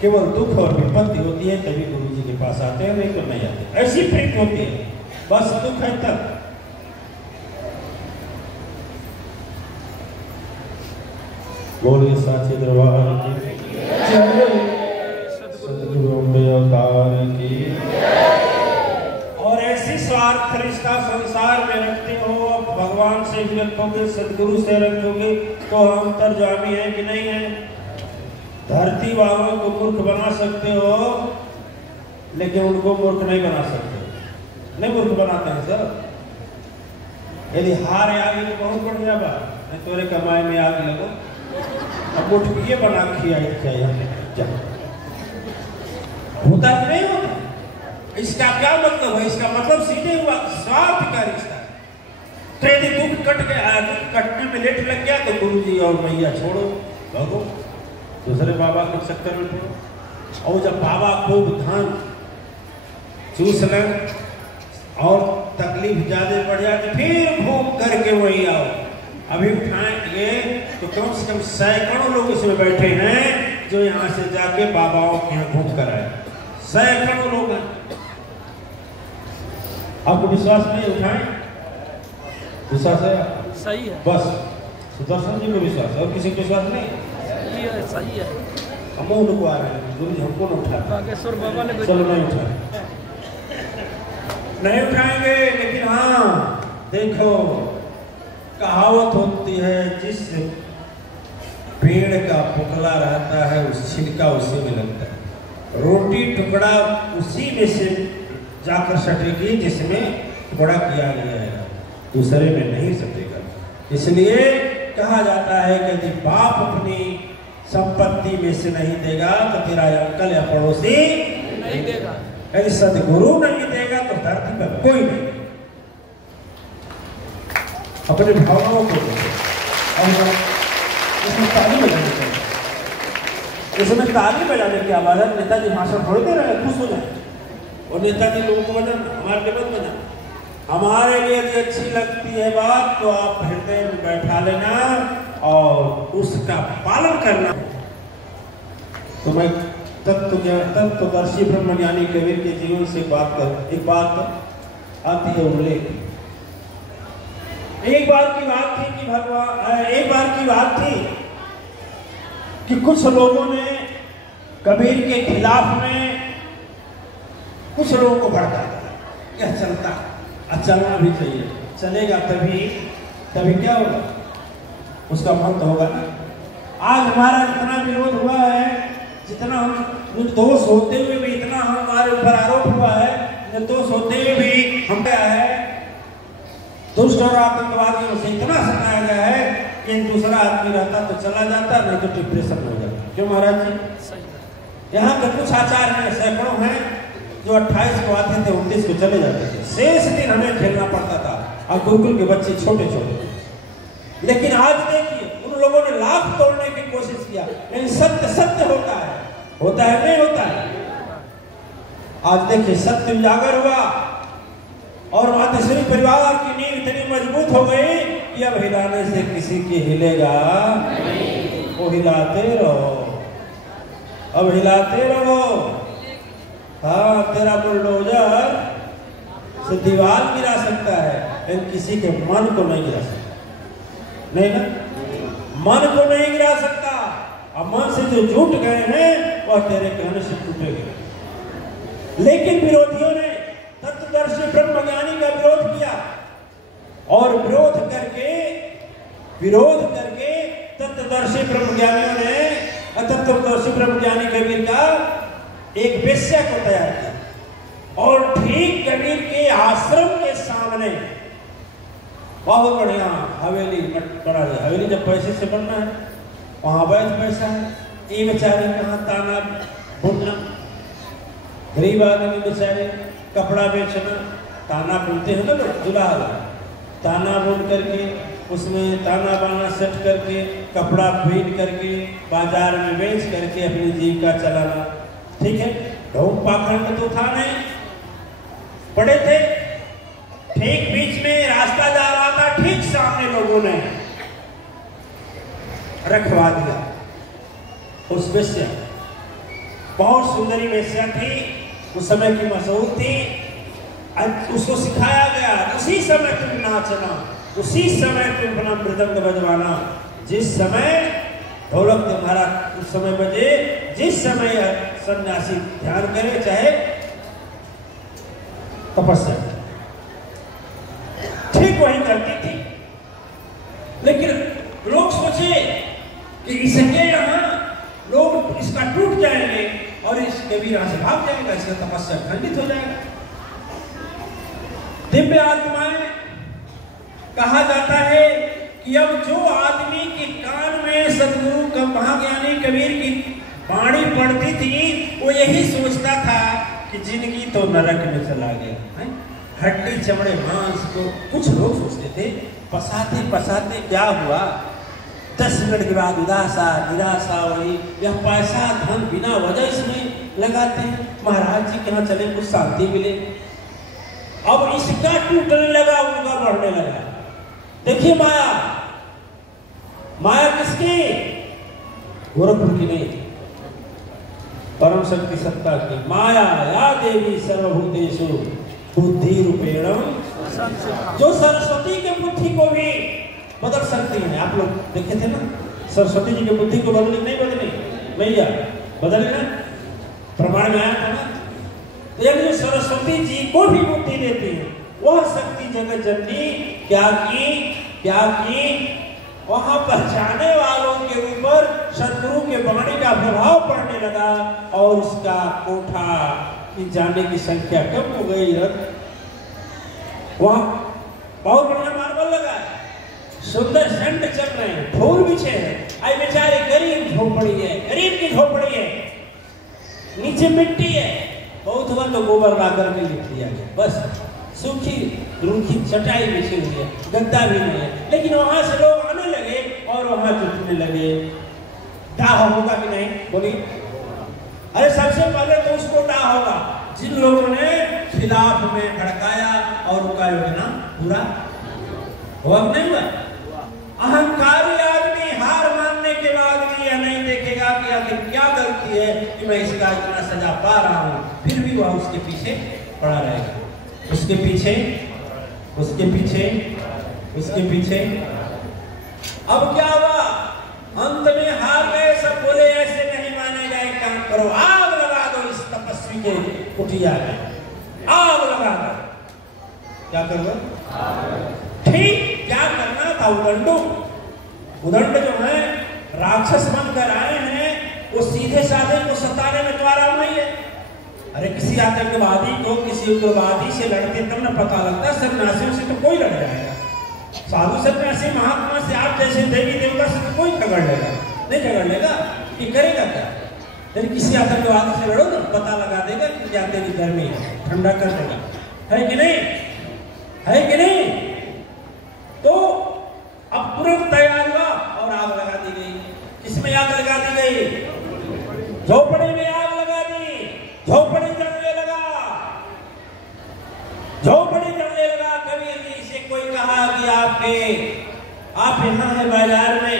केवल दुख और विपत्ति होती है तभी गुरु जी के पास आते हैं, नहीं तो नहीं आते। ऐसी प्रीत होती है, बस दुख है तब। बोलिए साचे दरबार की सतगुरु अवतार की। और ऐसी स्वार्थ रिश्ता संसार में रखते हो, भगवान से भी रखोगे, सदगुरु से रखोगे, तो अंतर्यामी है कि नहीं है? धरती वालों को मूर्ख बना सकते हो, लेकिन उनको मूर्ख नहीं बना सकते। नहीं मूर्ख बनाते हैं सर। यदि हार आगे तो बहुत बढ़िया बात, नहीं तोरे कमाई में आग लगो। अब मुठ ये बना खिया होता कि नहीं होता? इसका क्या मतलब है? इसका मतलब सीधे हुआ स्वार्थ का रिश्ता है। तो यदि दुख कट गया, दुख कटने में लेट लग गया तो गुरु जी और मैया छोड़ो, भागो दूसरे बाबा के चक्कर में पड़ो। और जब बाबा खूब धान चूस लें और तकलीफ ज्यादा बढ़ जाए तो फिर घूम करके वही आओ। अभी उठाएंगे तो कम से कम सैकड़ों लोग इसमें बैठे हैं जो यहाँ से जाके बाबाओं के यहाँ घूम कर आए। सैकड़ों लोग हैं। आपको विश्वास नहीं? उठाएं, विश्वास है? सही है। बस सुदर्शन जी को विश्वास है, और किसी को विश्वास नहीं? सही है। हम उनको आ रहे हैं, गुरु जी हमको न उठा, बागेश्वर बाबा ने चलो नहीं उठाए, नहीं उठाएंगे। लेकिन हाँ देखो, कहावत होती है, जिस पेड़ का पुकला रहता है उस छिलका उसी में लगता है। रोटी टुकड़ा उसी में से जाकर सटेगी जिसमें टुकड़ा किया गया है, दूसरे में नहीं सटेगा। इसलिए कहा जाता है कि यदि बाप अपनी संपत्ति में से नहीं देगा तो तेरा अंकल या पड़ोसी नहीं देगा। यदि सदगुरु नहीं देगा तो धरती पर कोई नहीं। अपने भावनाओं को इसमें ताली बजानी चाहिए। इसमें ताली बजाने की आवाज है। नेताजी भाषण थोड़ी दे रहे हैं, खुश हो जाए। और नेताजी लोगों को बजाना, हमारे लिए मत बजाना। हमारे लिए यदि अच्छी लगती है बात तो आप हृदय में बैठा लेना और उसका पालन करना। तो मैं तत्वदर्शी ब्रह्मज्ञानी कबीर के जीवन से बात कर, एक बात आती है उल्लेख। एक बार की बात थी कि एक बार की बात थी कि कुछ लोगों ने कबीर के खिलाफ में कुछ लोगों को भड़का दिया। क्या चलता, चलना भी चाहिए, चलेगा तभी क्या होगा, उसका मंत्र होगा ना। आज हमारा इतना विरोध हुआ है, जितना हम दोष होते हुए भी इतना हमारे ऊपर आरोप हुआ है, निर्दोष होते हुए भी हम क्या है, दुष्ट और आतंकवादियों से इतना सताया गया है कि दूसरा आदमी रहता तो चला जाता, नहीं तो डिप्रेशन हो जाता। क्यों महाराज जी? यहाँ तो कुछ आचार्य हैं, सैकड़ों हैं, जो 28 को आते थे, 29 को चले जाते थे। शेष दिन हमें खेलना पड़ता था, और गुरुकुल के बच्चे छोटे छोटे। लेकिन आज देखिए, उन लोगों ने लाख तोड़ने की कोशिश किया, लेकिन सत्य सत्य होता है नहीं होता है। आज देखिए सत्य उजागर हुआ और मातश्री परिवार की नींव इतनी मजबूत हो गई कि अब हिलाने से किसी की हिलेगा नहीं। वो हिलाते रहो, अब हिलाते रहो। हाँ, तेरा बुलडोजर से दीवार गिरा सकता है, लेकिन किसी के मन को नहीं गिरा सकता। नहीं ना, मन को नहीं गिरा सकता। अब मन से जो जुट गए हैं वह तेरे कहने से टूटेगा। लेकिन विरोधियों ने तत्वदर्शी ब्रह्मज्ञानी का विरोध किया, और विरोध करके तत्वदर्शी ब्रह्मज्ञानियों ने तत्वदर्शी ब्रह्मज्ञानी कबीर का एक वेश्या को तैयार किया। और ठीक कबीर के आश्रम के सामने बहुत बढ़िया हवेली बना है। हवेली जब पैसे से बनना है, वहां वैध पैसा है। ये बेचारे कहाँ ताना बुनना, गरीब आदमी बेचारे कपड़ा बेचना, ताना बुनते हैं ना लोग, दुल्हा ताना बुन करके उसमें ताना बाना सेट करके कपड़ा पहन करके बाजार में बेच करके अपनी जीविका चलाना। ठीक है, ढोंग पाखंड तो था नहीं, पड़े थे। ठीक बीच में रास्ता जा रहा था, ठीक सामने लोगों ने रखवा दिया उस वेश्या। बहुत सुंदरी वेश्या थी, उस समय की मशहूर थी। उसको सिखाया गया उसी समय तुम नाचना, उसी समय तुम अपना मृदंग बजवाना, जिस समय ढोलक तुम्हारा उस समय बजे, जिस समय सन्यासी ध्यान करे चाहे तपस्या, ठीक वही करती थी। लेकिन लोग सोचे कि इसके यहाँ लोग इसका टूट जाएंगे और इस कबीर यहाँ से भाग जाएगा, इसका तपस्या खंडित हो जाएगा। दिव्य आत्माएं कहा जाता है कि अब जो आदमी के कान में सदगुरु का महाज्ञानी कबीर की वाणी पड़ती थी, वो यही सोचता था कि जिंदगी तो नरक में चला गया। हड्डी चमड़े मांस को कुछ लोग सोचते थे, पसाते पसाते क्या हुआ, 10 मिनट के बाद उदासा निराशा हुई, यह पैसा धन बिना वजह इसमें लगाते हैं, महाराज जी के यहाँ चले कुछ शांति मिले। अब इसका टूटने लगा, उनका बढ़ने लगा। देखिए माया, माया किसकी? गोरखपुर की नहीं, परम शक्ति सत्ता की माया। या देवी सर्वभूतेषु बुद्धि रूपेणम, जो सरस्वती के बुद्धि को भी बदल सकती है। आप लोग देखे थे ना, सरस्वती जी की बुद्धि को बदली नहीं बदली, भैया बदले ना, प्रमाण में आया था ना। तो यानी जो सरस्वती जी को भी बुद्धि देती है, वह शक्ति जगत जननी क्या की वहां पहचाने वालों के ऊपर सदगुरु के वाणी का प्रभाव पड़ने लगा और उसका कोठा की जाने की संख्या कम हो गई। वहां बहुत बढ़िया मार्बल लगा है, सुंदर झंड चल रहे हैं, फूल बिछे हैं। आई बेचारे गरीब झोपड़ी है, गरीब की झोपड़ी है, नीचे मिट्टी है, बहुत बंद गोबर ला करके लिख दिया गया, बस सूखी रूखी चटाई बिछी हुई है, गद्दा भी नहीं है। लेकिन वहां से लोग आने लगे और वहां जुटने लगे। डाह होगा कि नहीं बोलिए? अरे सबसे पहले तो उसको डाह होगा जिन लोगों ने खिलाफ में भड़काया और उनका योजना पूरा हुआ नहीं हुआ। अहंकारी आदमी हार मानने के बाद भी यह नहीं देखेगा कि आखिर क्या गलती है कि मैं इसका इतना सजा पा रहा हूं, फिर भी वह उसके पीछे पड़ा रहेगा, उसके पीछे उसके पीछे उसके पीछे। अब क्या हुआ? अंत में हार गए सब, बोले ऐसे नहीं मानेगा, एक काम करो, आग लगा दो इस तपस्वी के कुटिया में, आग लगा दो। क्या करोगे? ठीक क्या करना था? उदंड जो है राक्षस बनकर आए हैं, वो सीधे साधे को सताने में द्वारा नहीं है। अरे किसी आतंकवादी को किसी उग्रवादी से लड़ते तब न पता लगता, सन्यासियों से तो कोई लड़ जाएगा, साधु सन्यासी महात्मा से, आप जैसे देवी देवता से तो कोई झगड़ लेगा नहीं, झगड़ लेगा कि करेगा क्या? लेकिन किसी आतंकवादी से लड़ो ना, पता लगा देगा कि क्या तेरी गर्मी है, ठंडा कर देगा, है कि नहीं? है कि नहीं? तो अब तुरंत तैयार हुआ और आग लगा दी गई। किसमें आग लगा दी गई? झोपड़ी में आग लगा दी, झोपड़ी जलने लगा, झोपड़ी जलने लगा। कबीर जी से कोई कहा कि आप यहाँ है बाजार में,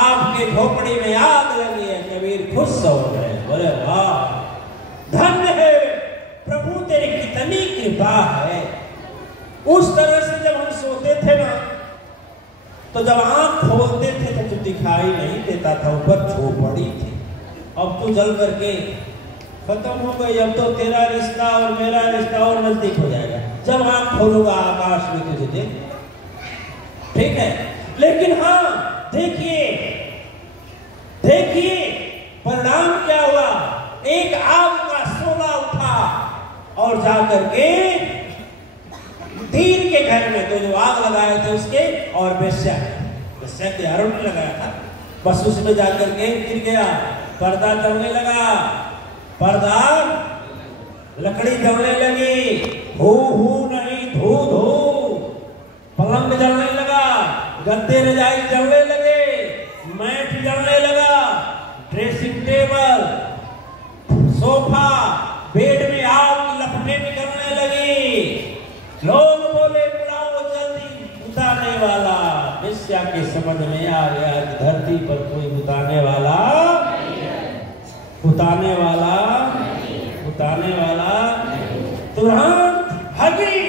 आपके झोपड़ी में आग लगी है। कबीर खुश हो गए, बोले वाह धन्य है प्रभु, तेरी कितनी कृपा है। उस तरह से जब हम सोते थे ना, तो जब आंख खोलते थे तो दिखाई नहीं देता था, ऊपर झोपड़ी थी। अब तो जल करके खत्म हो गई। अब तो तेरा रिश्ता और मेरा रिश्ता और नजदीक हो जाएगा जब आंख खोलूंगा, आकाश में तुझे देख, ठीक है। लेकिन हाँ देखिए परिणाम क्या हुआ? एक आग का शोला उठा और जाकर के तीन के घर में, तो जो आग लगाए थे उसके और वेश्या के आरोप में लगाया था, बस उसमें जाकर के गिर गया। पर्दा जलने लगा, पर्दा लकड़ी जलने लगी, हू नहीं धू धू। पलंग जलने लगा, गद्दे रजाई जलने लगे, मैट जलने लगा, ड्रेसिंग टेबल, सोफा, बेड में आग की लपटें निकलने लगी। लोग बोले बुलाओ जल्दी बुताने वाला। वेश्या के समझ में आ गया कि धरती पर कोई बुताने वाला उतारने वाला तुरंत भागी।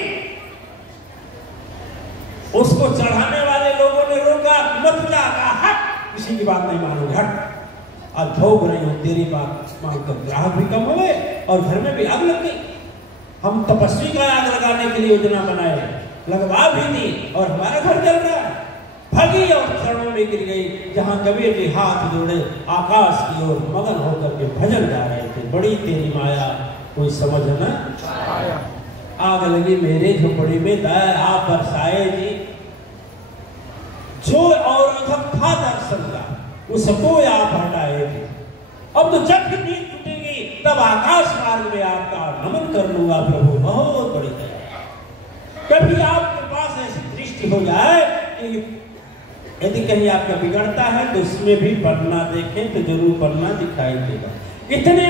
उसको चढ़ाने वाले लोगों ने रोका, मत जा, हट, किसी की बात नहीं मानोगे, हट। आज भोग रही हूं तेरी बात मानकर, ग्राहक भी कम हुए और घर में भी आग लग गई। हम तपस्वी का आग लगाने के लिए योजना बनाए, लगवा भी दी और हमारा घर जल रहा है। भागी और चरणों में गिर गई। जहां कबीर जी हाथ जोड़े आकाश की ओर मगन होकर के भजन गा रहे थे, बड़ी तेरी माया कोई समझ न आया। आग लगी मेरे झोपड़ी में, दया आप बरसाए जी। जो और था दर्शन का उसको आप हटाए थे। अब तो जब भी नींद टूटेगी तब आकाश मार्ग में आपका नमन कर लूंगा प्रभु, बहुत बड़ी दया। कभी आपके पास ऐसी दृष्टि हो जाए कि यदि कहीं आपका बिगड़ता है तो उसमें भी पन्ना देखें तो जरूर पन्ना दिखाई देगा। इतने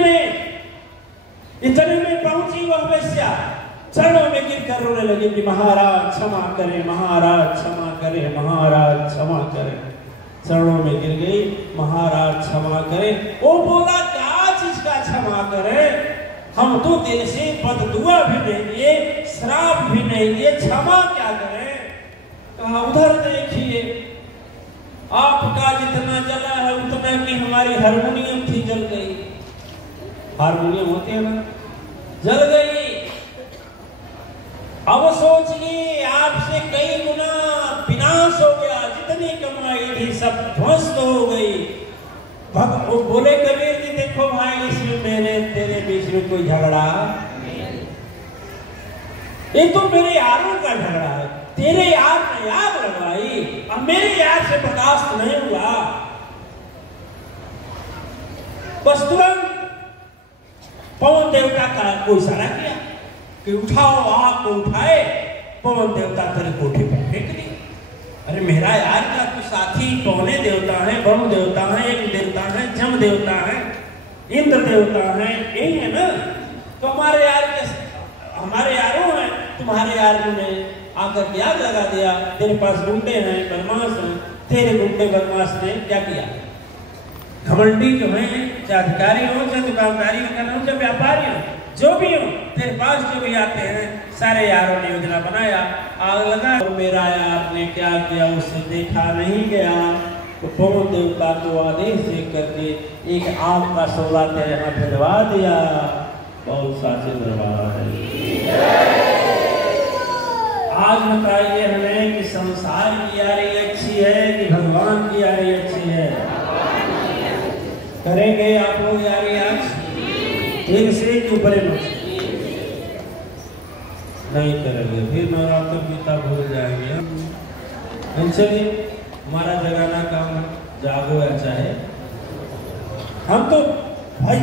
में पहुंची वह वैश्या, चरणों में गिर कर रोने लगी कि महाराज क्षमा करें, महाराज क्षमा करें, महाराज क्षमा करें। चरणों में गिर गई, महाराज क्षमा करें। वो बोला क्या चीज का क्षमा करें, हम तो दिल से बददुआ भी नहीं दिए, श्राप भी नहीं दिए, क्षमा क्या करें। कहा उधर देखिए, आपका जितना जला है उतना की हमारी हारमोनियम थी जल गई। हारमोनियम होते हैं ना, जल गई। अब सोचिए आपसे कई गुना विनाश हो गया, जितनी कमाई थी सब ध्वस्त हो गई। बोले कबीर जी देखो भाई, इसमें मेरे तेरे बीच में कोई झगड़ा, ये तो मेरे यारों का झगड़ा है। तेरे यार ने आग लगवाई, अब मेरे यार से बर्दाश्त नहीं हुआ। बस तुरंत पवन देवता का कोई इशारा किया कि उठाओ, आग को उठाए। पवन देवता तेरे कोठे पर फेंक दी। अरे मेरा यार का तो साथी पवने देवता है, वरुण देवता है, एक देवता है, जम देवता है, इंद्र देवता है, यही है ना। तो हमारे यारों हैं, तुम्हारे यार ने आकर के आग लगा दिया। तेरे पास गुंडे हैं, बदमाश हैं। तेरे गुंडे बदमाश ने क्या किया, घमंडी जो है, चाहे अधिकारी हो, चाहे दुकानदारी हो, चाहे व्यापारी हो, जो भी हो, तेरे पास जो भी आते हैं, सारे यारों ने योजना बनाया, आग लगा। और मेरा यार ने क्या किया, उसे देखा नहीं गया तो पवन देवता को आदेश दे करके एक आग का सौदा तेरे यहाँ भिजवा दिया। बहुत साचे दरबार है। आज बताइए हमें कि संसार की यारी अच्छी है कि भगवान की यारी अच्छी है? करेंगे आप लोग यारी आज? फिर से ऊपर नहीं करेंगे, फिर नवरात्र गीता भूल जाएंगे। चलिए, हमारा जगाना काम है, जागो या चाहे। हम तो भाई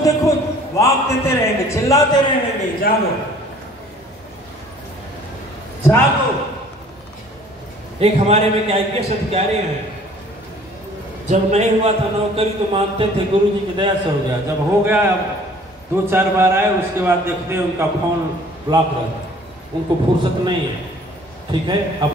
देखो वाक देते रहेंगे, चिल्लाते रहेंगे, जागो जागो। एक हमारे में क्या अधिकारी हैं, जब नहीं हुआ था नौकरी तो मानते थे गुरु जी की दया से हो गया, जब हो गया 2-4 बार आए, उसके बाद देखते हैं उनका फोन ब्लॉक रहता, उनको फुर्सत नहीं है। ठीक है, अब